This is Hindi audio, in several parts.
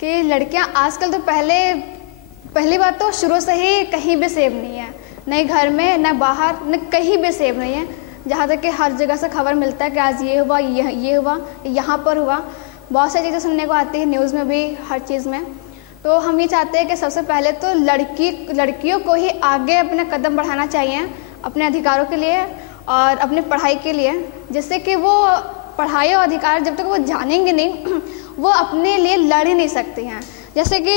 कि लड़कियां आजकल तो पहली बात तो शुरू से ही कहीं भी सेफ नहीं है, नहीं घर में, न बाहर, न कहीं भी सेफ नहीं है। जहाँ तक कि हर जगह से खबर मिलता है कि आज ये हुआ, ये हुआ, यहाँ पर हुआ, बहुत सारी चीज़ें सुनने को आती है न्यूज़ में भी, हर चीज़ में। तो हम ये चाहते हैं कि सबसे पहले तो लड़कियों को ही आगे अपना कदम बढ़ाना चाहिए अपने अधिकारों के लिए और अपनी पढ़ाई के लिए, जिससे कि वो पढ़ाई और अधिकार जब तक वो जानेंगे नहीं वो अपने लिए लड़ ही नहीं सकती हैं। जैसे कि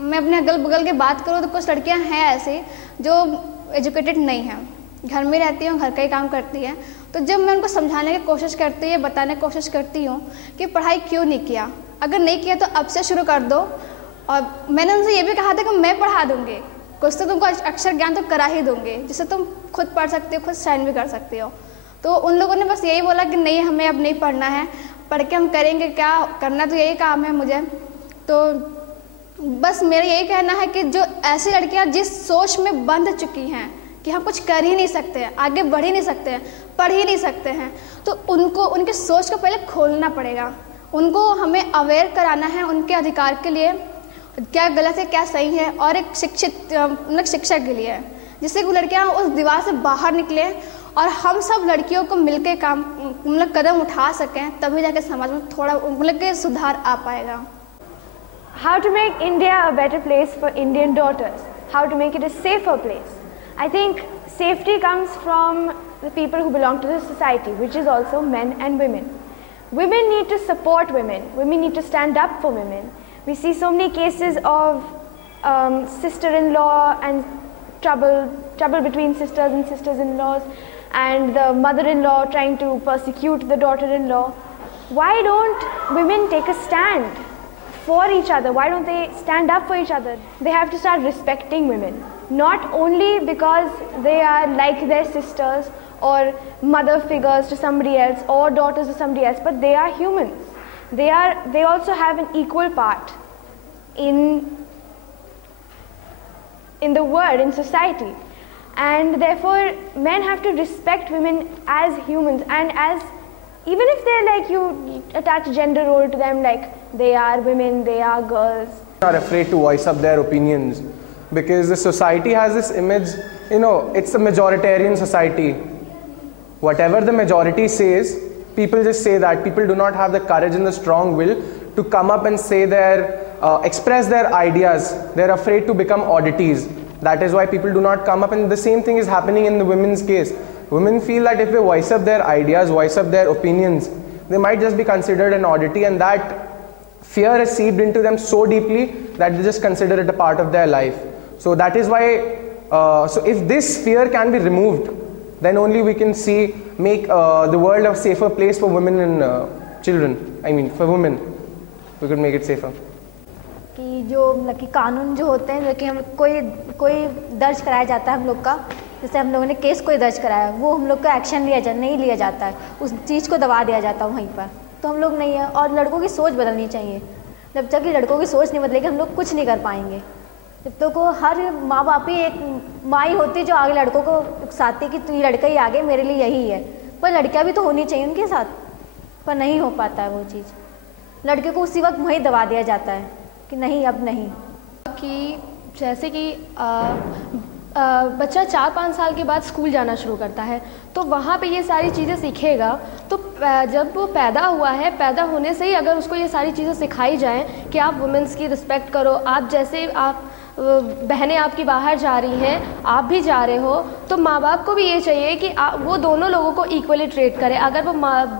मैं अपने अगल बगल की बात करूँ तो कुछ लड़कियां हैं ऐसी जो एजुकेटेड नहीं हैं, घर में रहती हैं, घर का ही काम करती हैं। तो जब मैं उनको समझाने की कोशिश करती हूँ, बताने की कोशिश करती हूँ कि पढ़ाई क्यों नहीं किया, अगर नहीं किया तो अब से शुरू कर दो। और मैंने उनसे ये भी कहा था कि मैं पढ़ा दूँगी, कुछ तो तुमको अक्षर ज्ञान तो करा ही दूँगी, जिससे तुम खुद पढ़ सकते हो, खुद साइन भी कर सकते हो। तो उन लोगों ने बस यही बोला कि नहीं, हमें अब नहीं पढ़ना है, पढ़ के हम करेंगे क्या, करना तो यही काम है मुझे। तो बस मेरा यही कहना है कि जो ऐसी लड़कियां जिस सोच में बंध चुकी हैं कि हम कुछ कर ही नहीं सकते हैं, आगे बढ़ ही नहीं सकते हैं, पढ़ ही नहीं सकते हैं, तो उनको उनकी सोच को पहले खोलना पड़ेगा। उनको हमें अवेयर कराना है उनके अधिकार के लिए, क्या गलत है क्या सही है, और एक शिक्षा के लिए, जिससे वो लड़कियां उस दीवार से बाहर निकले और हम सब लड़कियों को मिलकर कदम उठा सकें, तभी जाके समाज में थोड़ा सुधार आ पाएगा। How to make India a better place for Indian daughters? How to make it a safer place? I think safety comes from the people who belong to the society, which is also men and women. Women need to support women. Women need to stand up for women. We see so many cases of sister-in-law and trouble between sisters and sisters-in-laws, and the mother-in-law trying to persecute the daughter-in-law. Why don't women take a stand for each other? Why don't they stand up for each other? They have to start respecting women, not only because they are like their sisters or mother figures to somebody else or daughters to somebody else, but they are humans. They also have an equal part in the world, in society, and therefore men have to respect women as humans, and as even if they're like, you attach gender role to them, like they are women, they are girls. Are afraid to voice up their opinions because the society has this image, it's a majoritarian society. Whatever the majority says, people just say that. People do not have the courage and the strong will to come up and say express their ideas. They're afraid to become oddities. That is why people do not come up, and the same thing is happening in the women's case. Women feel that if they voice up their ideas, voice up their opinions, they might just be considered an oddity, and that fear has seeped into them so deeply that they just consider it a part of their life. So that is why, so if this fear can be removed, then only we can make the world a safer place for women and children. I mean, for women, we could make it safer. कि जो कि कानून जो होते हैं, जो कि हम कोई दर्ज कराया जाता है हम लोग का, जैसे हम लोगों ने केस कोई दर्ज कराया, वो हम लोग का एक्शन नहीं लिया जाता है, उस चीज़ को दबा दिया जाता है वहीं पर, तो हम लोग नहीं है। और लड़कों की सोच बदलनी चाहिए। जब तक कि लड़कों की सोच नहीं बदलेगी हम लोग कुछ नहीं कर पाएंगे। जब तक को हर माँ बाप ही एक माँ ही होती जो आगे लड़कों को उकसाती कि तू लड़का ही आगे, मेरे लिए यही है, पर लड़कियाँ भी तो होनी चाहिए उनके साथ, पर नहीं हो पाता है वो चीज़। लड़के को उसी वक्त वहीं दबा दिया जाता है कि नहीं, अब नहीं। कि जैसे कि बच्चा 4-5 साल के बाद स्कूल जाना शुरू करता है, तो वहाँ पे ये सारी चीज़ें सीखेगा। तो जब वो पैदा हुआ है, पैदा होने से ही अगर उसको ये सारी चीज़ें सिखाई जाएं कि आप वुमेंस की रिस्पेक्ट करो, आप जैसे आप बहनें आपकी बाहर जा रही हैं, आप भी जा रहे हो, तो माँ बाप को भी ये चाहिए कि वो दोनों लोगों को इक्वली ट्रीट करें। अगर वो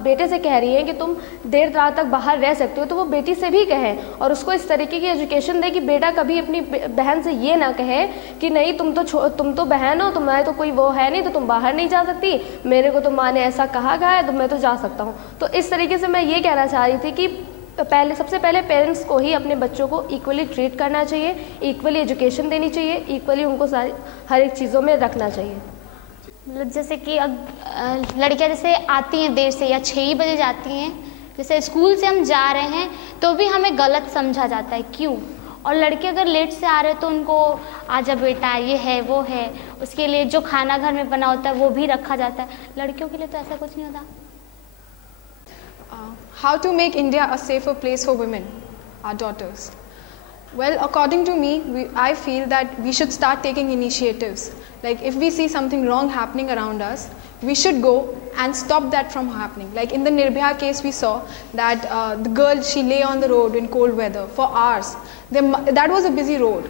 बेटे से कह रही है कि तुम देर रात तक बाहर रह सकते हो, तो वो बेटी से भी कहे और उसको इस तरीके की एजुकेशन दे कि बेटा कभी अपनी बहन से ये ना कहे कि नहीं तुम तो बहन हो, तुम्हारे तो कोई वो है नहीं, तो तुम बाहर नहीं जा सकती, मेरे को तो माँ ने ऐसा कहा गया है तो मैं तो जा सकता हूँ। तो इस तरीके से मैं ये कहना चाह रही थी कि सबसे पहले पेरेंट्स को ही अपने बच्चों को इक्वली ट्रीट करना चाहिए, इक्वली एजुकेशन देनी चाहिए, इक्वली उनको हर एक चीज़ों में रखना चाहिए। मतलब जैसे कि लड़कियां जैसे आती हैं देर से या 6 बजे जाती हैं, जैसे स्कूल से हम जा रहे हैं तो भी हमें गलत समझा जाता है, क्यों? और लड़के अगर लेट से आ रहे हैं तो उनको आजा बेटा ये है वो है, उसके लिए जो खाना घर में बना होता है वो भी रखा जाता है। लड़कियों के लिए तो ऐसा कुछ नहीं होता। How to make India a safer place for women? our daughters? Well, according to me, I feel that we should start taking initiatives. Like if we see something wrong happening around us, we should go and stop that from happening. Like in the Nirbhaya case, we saw that the girl, she lay on the road in cold weather for hours. That was a busy road.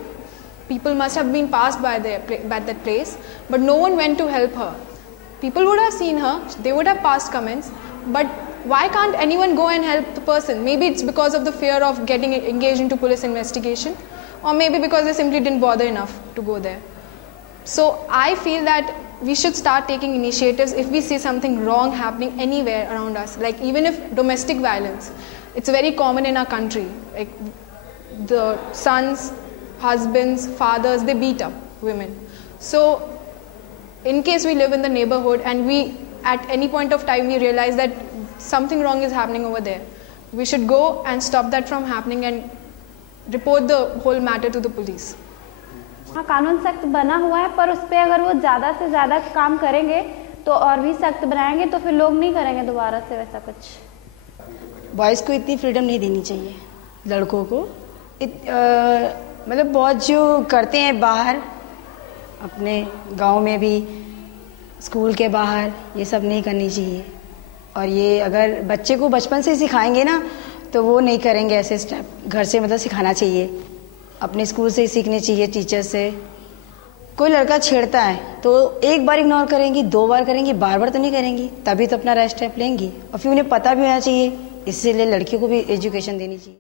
People must have been passed by that place, but no one went to help her. People would have seen her, they would have passed comments, but why can't anyone go and help the person? Maybe it's because of the fear of getting engaged into police investigation, or maybe because they simply didn't bother enough to go there. So I feel that we should start taking initiatives if we see something wrong happening anywhere around us. Like even if domestic violence, it's very common in our country. Like the sons, husbands, fathers, they beat up women. So in case we live in the neighborhood and we at any point of time we realize that something wrong is happening over there, we should go and stop that from happening and report the whole matter to the police. हाँ, कानून सख्त बना हुआ है, पर उस पर अगर वो ज़्यादा से ज़्यादा काम करेंगे तो और भी सख्त बनाएंगे तो फिर लोग नहीं करेंगे दोबारा से वैसा कुछ। बॉयज़ को इतनी फ्रीडम नहीं देनी चाहिए, लड़कों को मतलब बहुत जो करते हैं बाहर अपने गांव में भी, स्कूल के बाहर, ये सब नहीं करनी चाहिए। और ये अगर बच्चे को बचपन से सिखाएंगे ना तो वो नहीं करेंगे ऐसे स्टेप। घर से मतलब सिखाना चाहिए, अपने स्कूल से ही सीखने चाहिए, टीचर से। कोई लड़का छेड़ता है तो एक बार इग्नोर करेंगी, 2 बार करेंगी, बार बार तो नहीं करेंगी, तभी तो अपना राइट स्टेप लेंगी। और फिर उन्हें पता भी होना चाहिए, इसलिए लड़कियों को भी एजुकेशन देनी चाहिए।